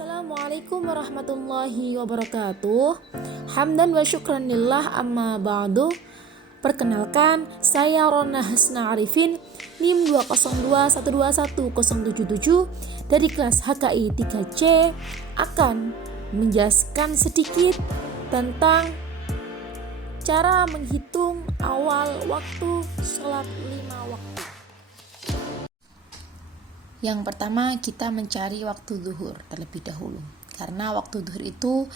Assalamualaikum warahmatullahi wabarakatuh. Hamdan wa syukranillah amma ba'du. Perkenalkan, saya Rona Hasna Arifin, NIM 202121077 dari kelas HKI 3C akan menjelaskan sedikit tentang cara menghitung awal waktu sholat 5 waktu. Yang pertama, kita mencari waktu zuhur terlebih dahulu. Karena waktu zuhur itu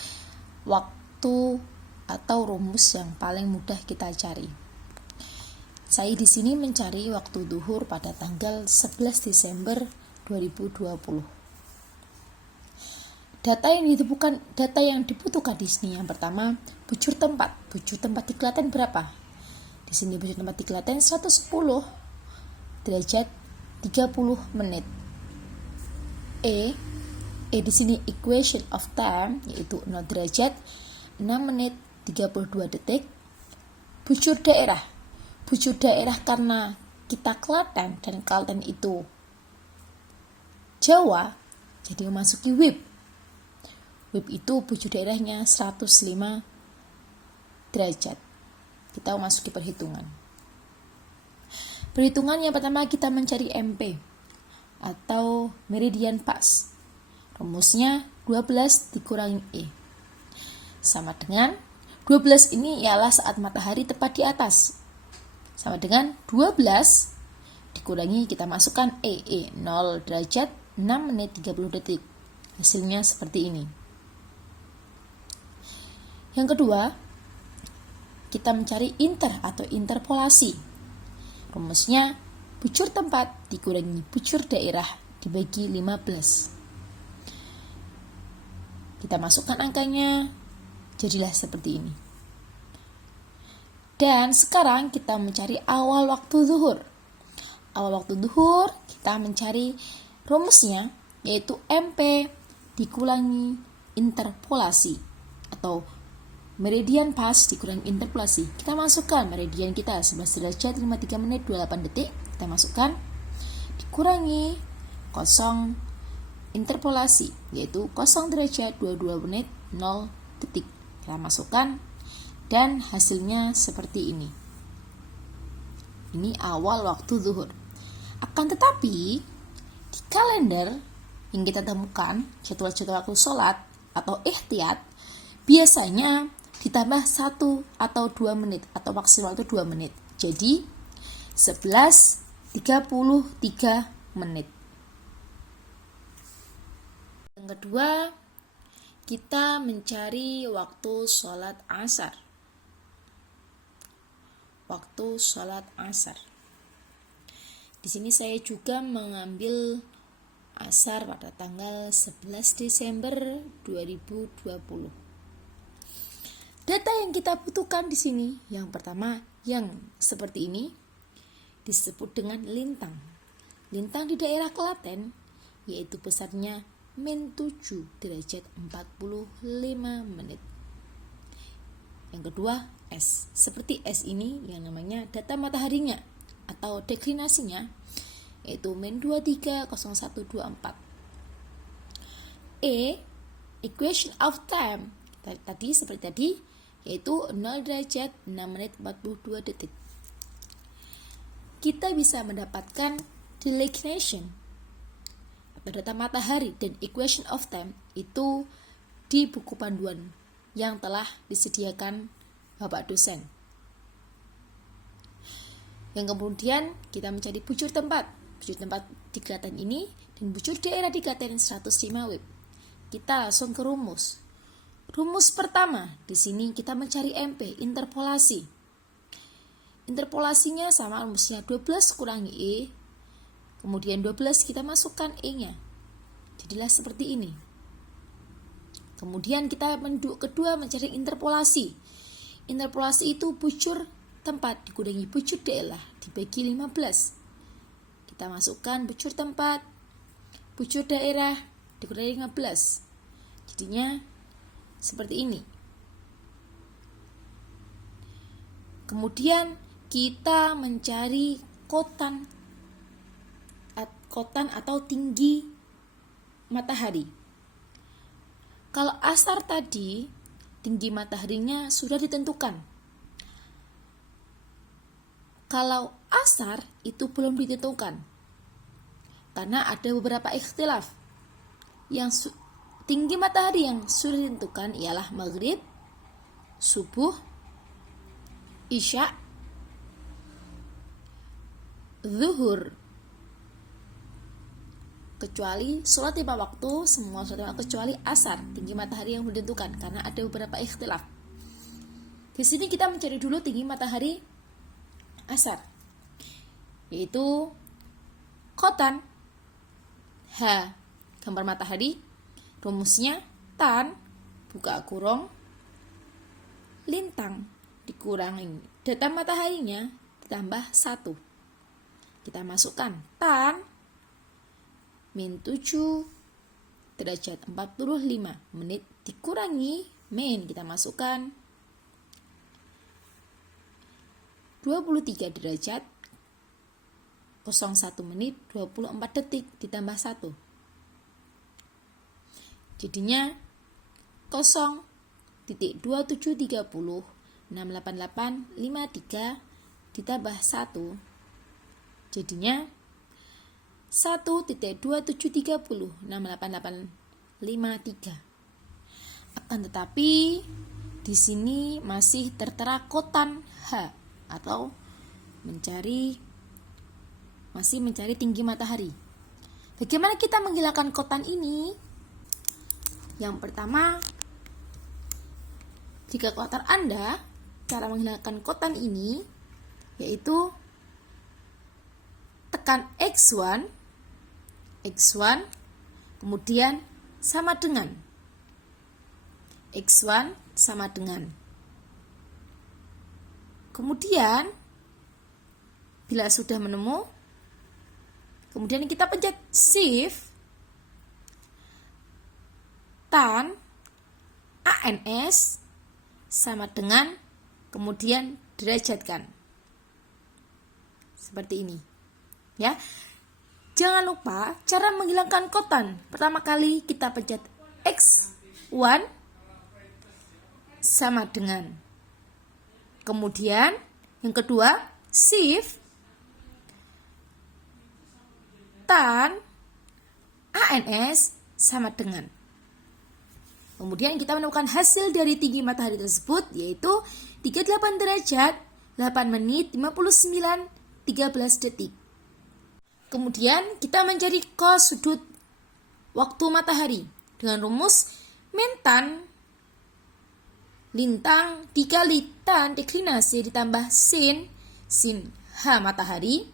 waktu atau rumus yang paling mudah kita cari. Saya di sini mencari waktu zuhur pada tanggal 11 Desember 2020. Data yang dibutuhkan di sini yang pertama, bujur tempat. Bujur tempat di Klaten berapa? Di sini bujur tempat di Klaten 110 derajat 30 menit. E di sini equation of time yaitu 0 derajat 6 menit 32 detik. Bujur daerah. Bujur daerah karena kita Klaten dan Klaten itu Jawa, jadi memasuki WIB. WIB itu bujur daerahnya 105 derajat. Kita memasuki perhitungan. Perhitungan yang pertama kita mencari MP atau meridian pas. Rumusnya 12 dikurangi E. Sama dengan 12 ini ialah saat matahari tepat di atas. Sama dengan 12 dikurangi kita masukkan E 0 derajat 6 menit 30 detik. Hasilnya seperti ini. Yang kedua, kita mencari inter atau interpolasi. Rumusnya bujur tempat dikurangi bujur daerah dibagi 15. Kita masukkan angkanya, jadilah seperti ini. Dan sekarang kita mencari awal waktu zuhur. Awal waktu zuhur kita mencari rumusnya yaitu MP dikurangi interpolasi atau meridian pas dikurangi interpolasi. Kita masukkan meridian kita 11 derajat 53 menit 28 detik. Kita masukkan dikurangi 0 interpolasi yaitu 0 derajat 22 menit 0 detik. Kita masukkan dan hasilnya seperti ini. Ini awal waktu zuhur. Akan tetapi di kalender yang kita temukan jadwal-jadwal waktu sholat atau ihtiyat biasanya ditambah 1 atau 2 menit atau maksimal itu 2 menit. Jadi 11.33 menit. Yang kedua, kita mencari waktu sholat asar. Waktu sholat asar. Di sini saya juga mengambil asar pada tanggal 11 Desember 2020. Data yang kita butuhkan di sini, yang pertama, yang seperti ini disebut dengan lintang. Lintang di daerah Klaten, yaitu besarnya -7 derajat 45 menit. Yang kedua, S. Seperti S ini yang namanya data mataharinya atau deklinasinya, yaitu -230124. E. Equation of time. Tadi seperti tadi, yaitu 0 derajat 6 menit 42 detik. Kita bisa mendapatkan declination atau data matahari dan equation of time itu di buku panduan yang telah disediakan Bapak dosen. Yang kemudian kita mencari bujur tempat. Bujur tempat di Klaten ini dan bujur daerah di Klaten 105 WIB. Kita langsung ke rumus. Rumus pertama, di sini kita mencari MP, interpolasi. Interpolasinya sama rumusnya 12 kurangi E, kemudian 12 kita masukkan E-nya. Jadilah seperti ini. Kemudian kita kedua mencari interpolasi. Interpolasi itu bujur tempat dikurangi bujur daerah dibagi 15. Kita masukkan bujur tempat, bujur daerah dikurangi 15. Jadinya seperti ini. Kemudian kita mencari kotan atau tinggi matahari. Kalau asar tadi, tinggi mataharinya sudah ditentukan. Kalau asar itu belum ditentukan, karena ada beberapa ikhtilaf. Yang tinggi matahari yang sudah ditentukan ialah maghrib, subuh, isya, zuhur. Kecuali sholat lima waktu, semua sholat lima waktu kecuali asar, tinggi matahari yang ditentukan karena ada beberapa ikhtilaf. Di sini kita mencari dulu tinggi matahari asar, yaitu qotan. H, gambar matahari, rumusnya tan, buka kurung, lintang dikurangi data mataharinya ditambah 1. Kita masukkan tan min 7 derajat 45 menit dikurangi min, kita masukkan 23 derajat 01 menit 24 detik ditambah 1. Jadinya 0.2730 68853 ditambah 1. Jadinya 1.2730 68853. Akan tetapi di sini masih tertera qotan H, atau masih mencari tinggi matahari. Bagaimana kita menghilangkan qotan ini? Yang pertama, jika kloter Anda, cara menghilangkan qotan ini yaitu tekan X1, kemudian sama dengan X1 sama dengan. Kemudian bila sudah menemu, kemudian kita pencet Shift, tan ANS sama dengan, kemudian derajatkan. Seperti ini. Ya. Jangan lupa cara menghilangkan qotan. Pertama kali kita pencet X1 sama dengan. Kemudian yang kedua, Shift tan ANS sama dengan. Kemudian kita menemukan hasil dari tinggi matahari tersebut, yaitu 38 derajat 8 menit 59 13 detik. Kemudian kita mencari cos sudut waktu matahari dengan rumus min tan lintang dikali tan deklinasi ditambah sin H matahari,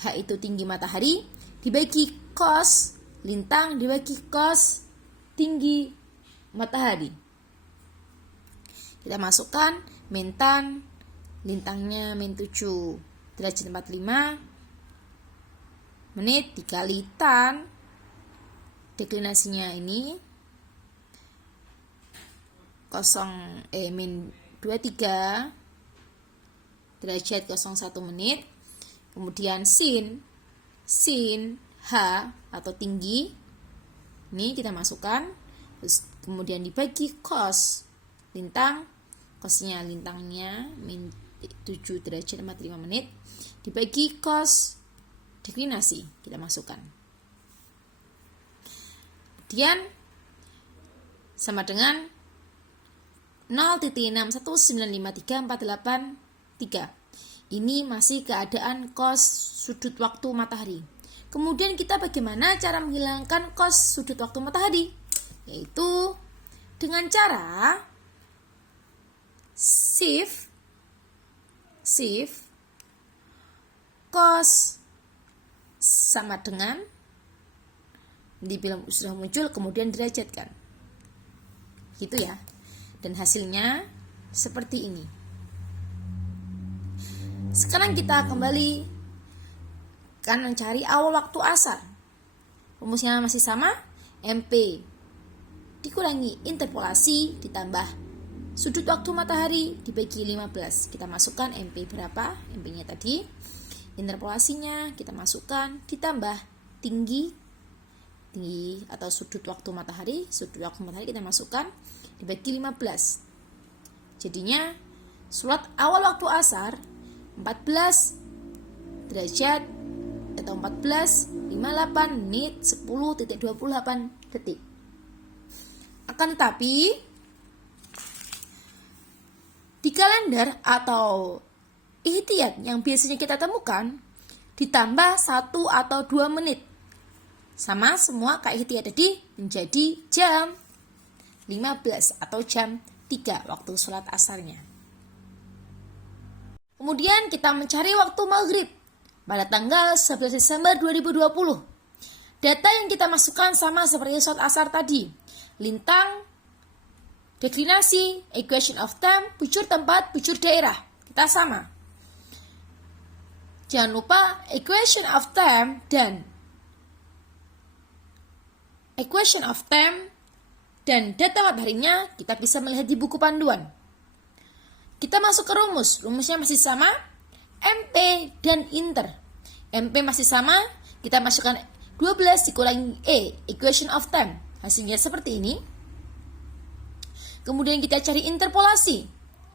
H itu tinggi matahari, dibagi cos lintang dibagi cos tinggi matahari. Kita masukkan min tan, lintangnya min 7 derajat 45 menit dikali tan, deklinasinya ini min 23 derajat 01 menit. Kemudian sin H atau tinggi ini kita masukkan, terus kemudian dibagi cos lintang, cosnya lintangnya min 7 derajat 45 menit dibagi cos deklinasi, kita masukkan. Kemudian sama dengan 0.6195348. Ini masih keadaan cos sudut waktu matahari. Kemudian kita bagaimana cara menghilangkan cos sudut waktu matahari? Yaitu dengan cara shift cos sama dengan, di film sudah muncul, kemudian derajatkan. Gitu ya. Dan hasilnya seperti ini. Sekarang kita kembali kan mencari awal waktu asar. Rumusnya masih sama, MP dikurangi interpolasi ditambah sudut waktu matahari dibagi 15. Kita masukkan MP berapa? MP-nya tadi. Interpolasinya kita masukkan ditambah tinggi tinggi atau sudut waktu matahari kita masukkan dibagi 15. Jadinya sholat awal waktu asar 14 derajat atau 14,58 menit 10.28 detik. Akan tetapi di kalender atau ihtiyat yang biasanya kita temukan ditambah 1 atau 2 menit. Sama semua kayak ihtiyat tadi menjadi jam 15 atau jam 3 waktu sholat asarnya. Kemudian kita mencari waktu maghrib pada tanggal 11 Desember 2020. Data yang kita masukkan sama seperti sholat asar tadi. Lintang, deklinasi, equation of time, bujur tempat, bujur daerah. Kita sama. Jangan lupa equation of time dan data mataharinya kita bisa melihat di buku panduan. Kita masuk ke rumus. Rumusnya masih sama, MP dan inter. MP masih sama, kita masukkan 12 dikurangi E, equation of time. Hasilnya seperti ini. Kemudian kita cari interpolasi.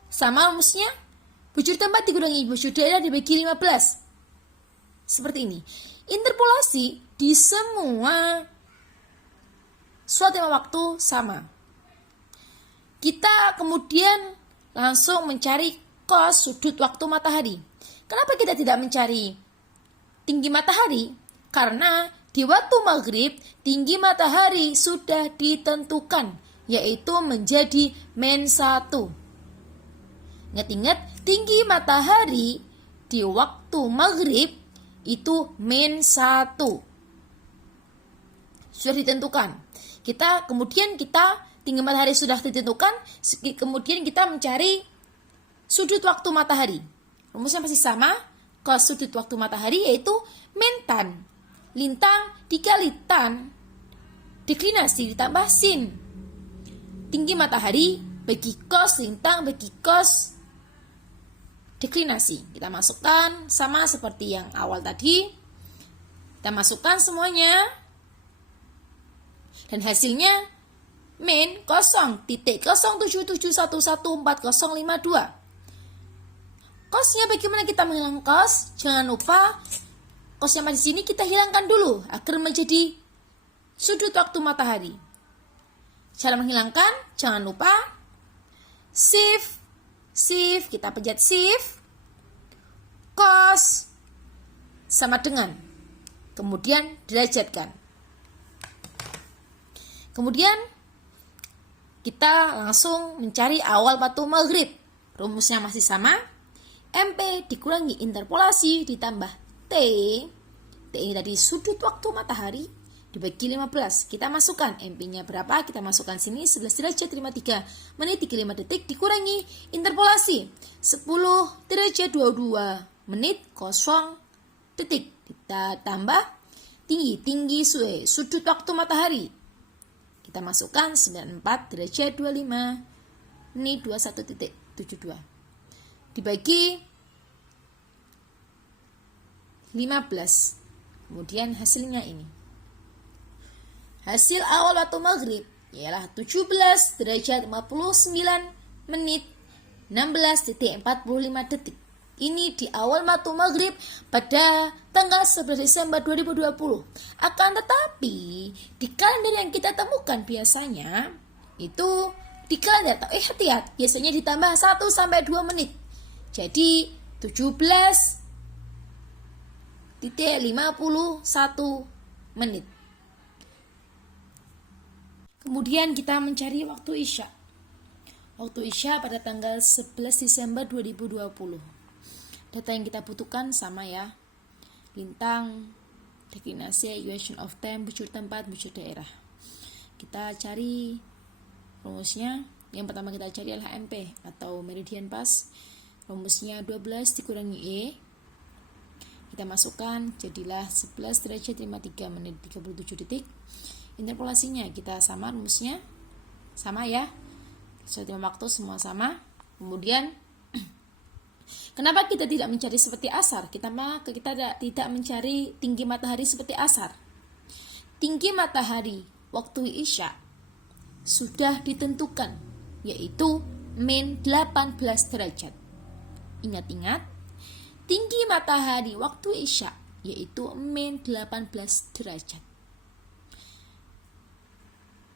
Sama rumusnya, bujur tempat dikurangi bujur daerah dibagi 15. Seperti ini. Interpolasi di semua suatu waktu sama. Kita kemudian langsung mencari cos sudut waktu matahari. Kenapa kita tidak mencari tinggi matahari? Karena di waktu maghrib tinggi matahari sudah ditentukan, yaitu menjadi -1. Ingat-ingat, tinggi matahari di waktu maghrib itu -1. Sudah ditentukan. Kemudian tinggi matahari sudah ditentukan, kemudian kita mencari sudut waktu matahari. Rumusnya masih sama, cos sudut waktu matahari yaitu tan. Lintang dikali tan, deklinasi ditambah sin. Tinggi matahari bagi cos lintang bagi cos deklinasi. Kita masukkan sama seperti yang awal tadi. Kita masukkan semuanya. Dan hasilnya min 0.077114052. Kosnya bagaimana kita menghilangkan kos? Jangan lupa kos yang ada di sini kita hilangkan dulu agar menjadi sudut waktu matahari. Cara menghilangkan, jangan lupa shift, kita pencet shift, cos sama dengan, kemudian derajatkan. Kemudian kita langsung mencari awal waktu maghrib. Rumusnya masih sama, MP dikurangi interpolasi ditambah T ini tadi sudut waktu matahari dibagi 15. Kita masukkan MP-nya berapa? Kita masukkan sini 11 derajat 53 menit 35 detik dikurangi interpolasi 10 derajat 22 menit 0 detik. Kita tambah tinggi sudut waktu matahari. Kita masukkan 94 derajat 25 menit 21.72 dibagi 15. Kemudian hasilnya ini. Hasil awal waktu maghrib ialah 17 derajat 59 menit 16.45 detik. Ini di awal waktu maghrib pada tanggal 11 Desember 2020. Akan tetapi di kalender yang kita temukan biasanya itu di kalender atau ihtiyat biasanya ditambah 1-2 menit. Jadi 17.51 menit. Kemudian kita mencari waktu Isya. Waktu Isya pada tanggal 11 Desember 2020. Data yang kita butuhkan sama ya. Lintang, deklinasi, equation of time, bujur tempat, bujur daerah. Kita cari rumusnya. Yang pertama kita cari adalah MP atau meridian pas. Rumusnya 12 dikurangi E. Kita masukkan, jadilah 11 derajat 53 menit 37 detik. Interpolasinya kita sama, rumusnya sama ya. Suatu waktu semua sama. Kemudian kenapa kita tidak mencari seperti asar? Kita tidak mencari tinggi matahari seperti asar. tinggi matahari waktu Isya sudah ditentukan, yaitu min 18 derajat. Ingat-ingat, tinggi matahari waktu Isya yaitu min 18 derajat.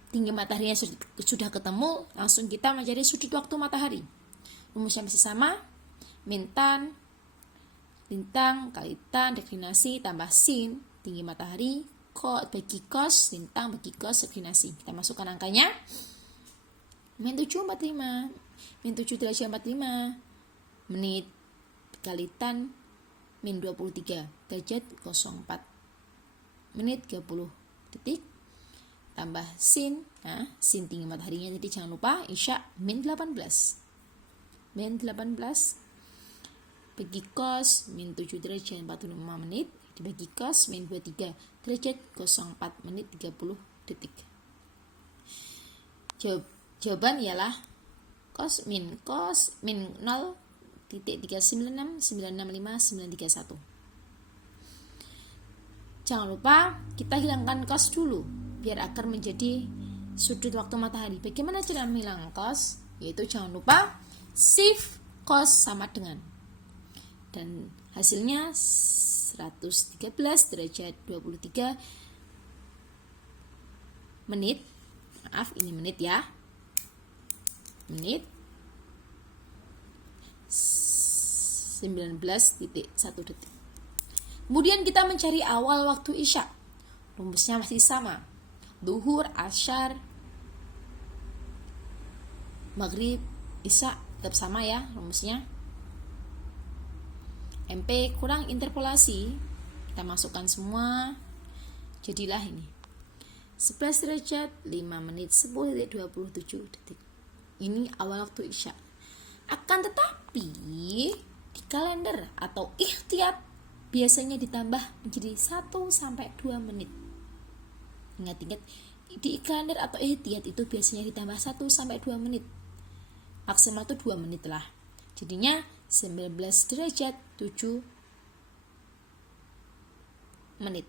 Tinggi mataharinya sudah ketemu, langsung kita mencari sudut waktu matahari. Rumusnya masih sama, min tan, lintang kali tan, deklinasi tambah sin, tinggi matahari, bagi cos, lintang bagi cos, deklinasi. Kita masukkan angkanya, min 745, min 7 derajat 45, menit kali tan, min 23 derajat 04, menit 30 detik, tambah sin, nah sin tinggi mataharinya, jadi jangan lupa Isya min 18, min 18 bagi cos min 7 derajat 45 menit dibagi cos min 23 derajat 04 menit 30 detik. Jawaban ialah cos min 0,396965,931. Jangan lupa kita hilangkan cos dulu biar akar menjadi sudut waktu matahari. Bagaimana cara menghilangkan cos? Yaitu jangan lupa shift cos sama dengan, dan hasilnya 113 derajat 23 menit. Maaf, ini menit ya. Menit 19.1 detik. Kemudian kita mencari awal waktu Isya. Rumusnya masih sama. Duhur, asyar, maghrib, Isya tetap sama ya rumusnya. MP kurang interpolasi, kita masukkan semua, jadilah ini 11 derajat 5 menit 10.27 detik. Ini awal waktu Isya. Akan tetapi di kalender atau ikhtiyat biasanya ditambah menjadi 1-2 menit. Ingat-ingat, di kalender atau ihtiyat itu biasanya ditambah 1-2 menit. Maksimal itu 2 menit lah. Jadinya 19 derajat 7 menit.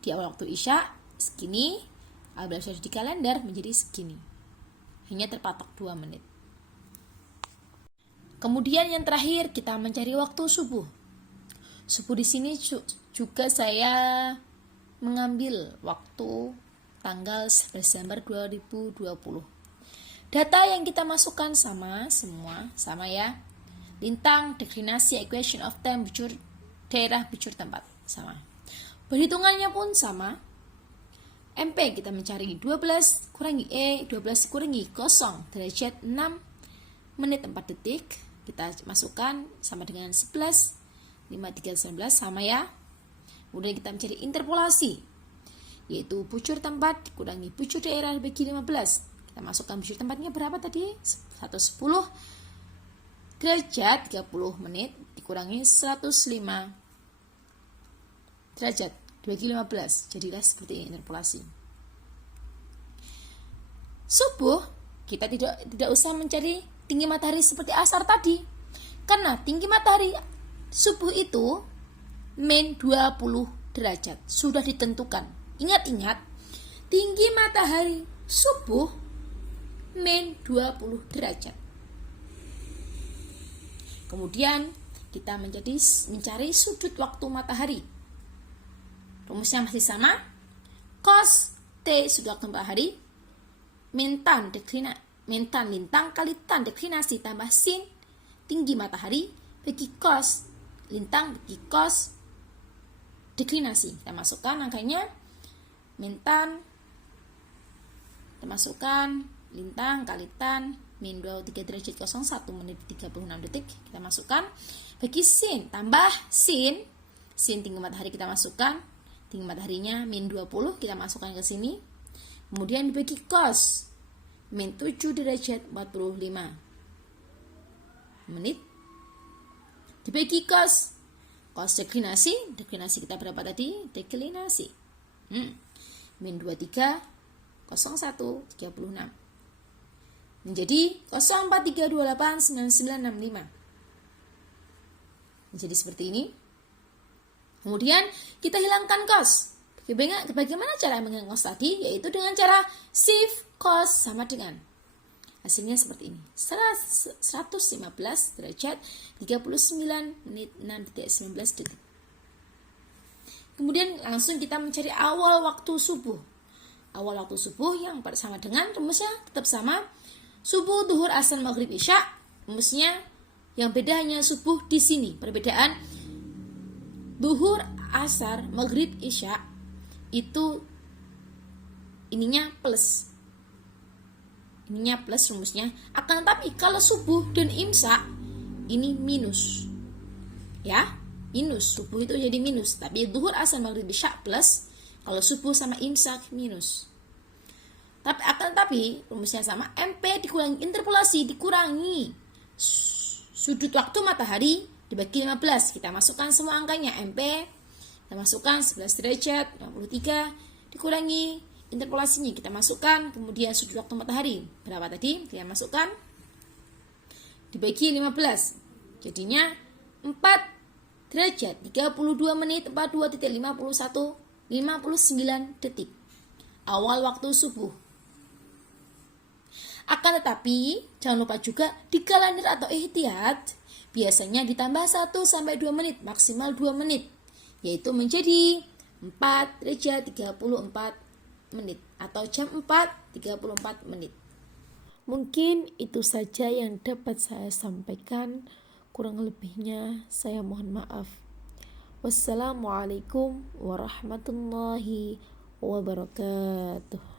Di awal waktu Isya segini, apabila di kalender menjadi segini. Hanya terpatok 2 menit. Kemudian yang terakhir kita mencari waktu subuh. Subuh di sini juga saya mengambil waktu tanggal Desember 2020. Data yang kita masukkan sama semua, sama ya. Lintang, deklinasi, equation of time, daerah, bujur tempat, sama. Perhitungannya pun sama. MP kita mencari 12 kurangi E, 12 kurangi 0 derajat 6 menit 4 detik. Kita masukkan sama dengan 11, 5, 3, 19, sama ya. Kemudian kita mencari interpolasi, yaitu bujur tempat dikurangi bujur daerah bagi 15. Kita masukkan bujur tempatnya berapa tadi? 110 derajat 30 menit dikurangi 105 derajat bagi 15. Jadilah seperti ini interpolasi. Subuh kita tidak usah mencari tinggi matahari seperti asar tadi, karena tinggi matahari subuh itu min 20 derajat sudah ditentukan. Ingat-ingat, tinggi matahari subuh min 20 derajat. Kemudian kita mencari sudut waktu matahari. Rumusnya masih sama. Cos T sudut waktu matahari min tan lintang kali tan deklinasi tambah sin tinggi matahari bagi cos lintang bagi cos deklinasi. Kita masukkan angkanya, min tan, kita masukkan lintang kali tan min 23 derajat 01 menit 36 detik. Kita masukkan bagi sin tambah sin tinggi matahari kita masukkan, tinggi mataharinya min 20 kita masukkan ke sini. Kemudian dibagi cos min 7 derajat 45 menit dibagi cos deklinasi kita berapa tadi? Deklinasi min 23 01 36 menjadi 04328995. Menjadi seperti ini. Kemudian kita hilangkan cos. Bagaimana cara mengingat kos tadi? Yaitu dengan cara shift kos sama dengan hasilnya seperti ini. 115 derajat 39 menit 6.19 detik. Kemudian langsung kita mencari awal waktu subuh. Awal waktu subuh yang sama dengan rumusnya tetap sama. Subuh, duhur, asar, maghrib, isya. Rumusnya yang beda hanya subuh di sini. Perbedaan duhur, asar, maghrib, isya itu ininya plus rumusnya. Akan tetapi kalau subuh dan imsak ini minus. Ya, minus. Subuh itu jadi minus. Tapi duhur, asar, maghrib, isya plus. Kalau subuh sama imsak minus. Tapi rumusnya sama. MP dikurangi interpolasi dikurangi sudut waktu matahari dibagi 15. Kita masukkan semua angkanya. MP kita masukkan 11 derajat 53 dikurangi interpolasinya kita masukkan, kemudian sudut waktu matahari berapa tadi kita masukkan dibagi 15. Jadinya 4 derajat 32 menit 42.59 detik awal waktu subuh. Akan tetapi jangan lupa juga di kalender atau ihtiyat biasanya ditambah 1 sampai 2 menit, maksimal 2 menit, yaitu menjadi 4 derajat 34 menit atau jam 4.34 menit. Mungkin itu saja yang dapat saya sampaikan, kurang lebihnya saya mohon maaf. Wassalamualaikum warahmatullahi wabarakatuh.